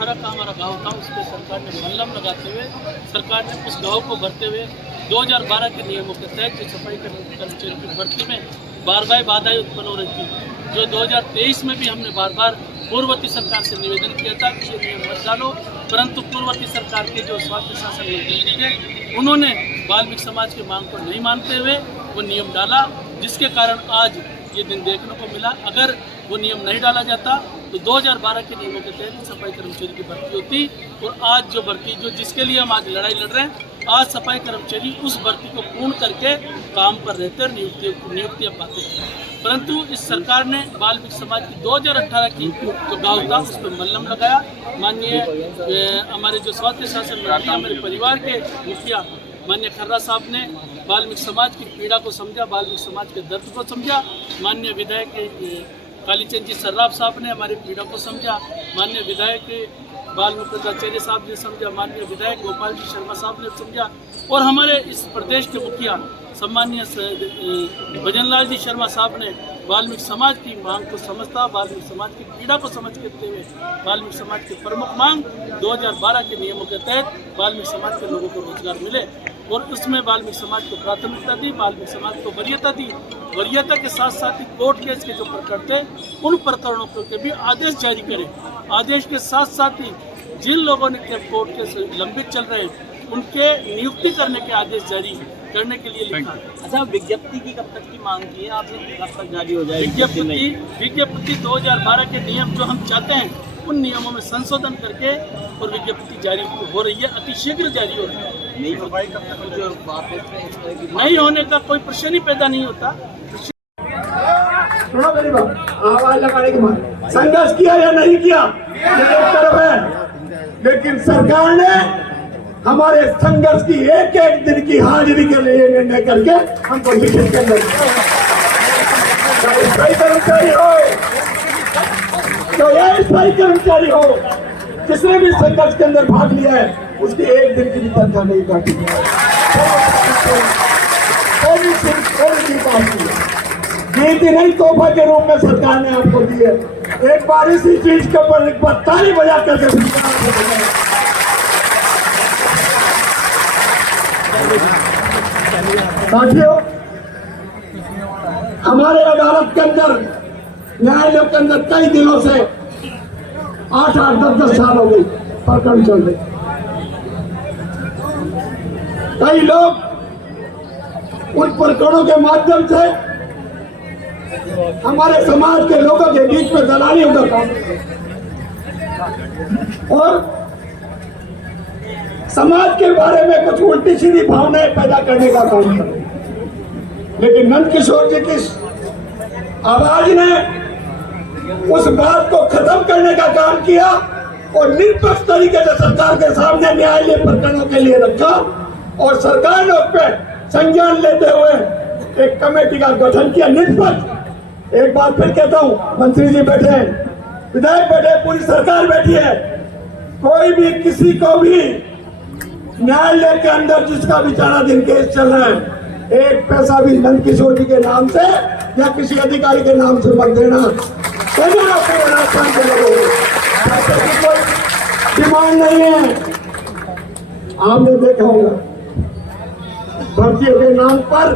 2018 का हमारा गांव था, उस पर सरकार ने मल्लम लगाते हुए सरकार ने उस गांव को भरते हुए 2012 के नियमों के तहत जो सफाई कर्मचारी की भर्ती में बार बार बाधाएं उत्पन्न हो रही थी, जो 2023 में भी हमने बार बार पूर्ववर्ती सरकार से निवेदन किया था कि ये नियम मत डालो, परंतु पूर्ववर्ती सरकार के जो स्वास्थ्य शासन मंत्री थे उन्होंने वाल्मीकि समाज की मांग को नहीं मानते हुए वो नियम डाला, जिसके कारण आज ये दिन देखने को मिला। अगर वो नियम नहीं डाला जाता तो 2012 के नियमों के तहत सफाई कर्मचारी की भर्ती होती, और आज जो भर्ती जो जिसके लिए हम आज लड़ाई लड़ रहे हैं, आज सफाई कर्मचारी उस भर्ती को पूर्ण करके काम पर रहते और नियुक्तियाँ पाते हैं। परंतु इस सरकार ने वाल्मीकि समाज की 2018 की जो गाँव था उस पर मल्लम लगाया। माननीय हमारे जो स्वास्थ्य शासन मंत्री हमारे परिवार के मुखिया माननीय खर्रा साहब ने वाल्मीकि समाज की पीड़ा को समझा, वाल्मीकि समाज के दर्द को समझा। माननीय विधायक कालीचंद जी सर्राफ साहब ने हमारी पीड़ा को समझा, माननीय विधायक बालमुकुंदाचार्य साहब ने समझा, माननीय विधायक गोपाल जी शर्मा साहब ने समझा, और हमारे इस प्रदेश के मुखिया सम्मानीय भजनलाल जी शर्मा साहब ने वाल्मीकि समाज की मांग को समझता, वाल्मीकि समाज की पीड़ा को समझ करते हुए वाल्मीकि समाज की प्रमुख मांग 2012 के नियमों के तहत वाल्मीकि समाज के लोगों को रोजगार मिले, और उसमें वाल्मीकि समाज को प्राथमिकता दी, वाल्मीकि समाज को वरीयता दी। वरीयता के साथ साथ ही कोर्ट केस के जो प्रकरण थे उन प्रकरणों के भी आदेश जारी करें। आदेश के साथ साथ ही जिन लोगों ने कोर्ट केस लंबित चल रहे हैं उनके नियुक्ति करने के आदेश जारी करने के लिए लिखा। अच्छा, विज्ञप्ति की कब तक की मांग की है आपने, कब तक जारी हो जाएगी? विज्ञप्ति 2012 के नियम जो हम चाहते हैं उन नियमों में संशोधन करके और विज्ञप्ति जारी हो रही है, अतिशीघ्र जारी हो रही है। नहीं होने का कोई प्रश्न ही पैदा नहीं होता। सुनो मेरी बात, आवाज लगाने के बाद संघर्ष किया या नहीं किया एक तरफ है, लेकिन सरकार ने हमारे संघर्ष की एक एक दिन की हाजिरी के लिए निर्णय करके हमको लिखित के अंदर स्थायी कर्मचारी हो, तो यह स्थायी कर्मचारी हो जिसने भी संघर्ष के अंदर भाग लिया है उसकी एक दिन की भी तनख्वाह नहीं काटी, नीति नहीं तोहफा के रूप में सरकार ने आपको दी है। एक बार इसी चीज के ऊपर एक बार ताली बजा करके साथियों, हमारे अदालत के अंदर न्यायालयों के अंदर कई दिनों से 8-8, 10-10 साल हो गई प्रकरण चल रहे। कई लोग उन प्रकरणों के माध्यम से हमारे समाज के लोगों के बीच में दलालियों का काम और समाज के बारे में कुछ उल्टी सीधी भावनाएं पैदा करने का काम कर। लेकिन नंद किशोर जी की आवाज ने उस बात को खत्म करने का काम किया और निष्पक्ष तरीके से सरकार के सामने न्यायालय प्रकरणों के लिए रखा, और सरकार ने उस पर संज्ञान लेते हुए एक कमेटी का गठन किया निष्पक्ष। एक बार फिर कहता हूँ, मंत्री जी बैठे हैं, विधायक बैठे, पूरी सरकार बैठी है, कोई भी किसी को भी न्यायालय के अंदर जिसका विचाराधीन केस चल रहा है, एक पैसा भी नंद किशोर जी के नाम से या किसी अधिकारी के नाम से मत देना। कोई डिमांड नहीं है। आपने देखा होगा भर्तियों के नाम पर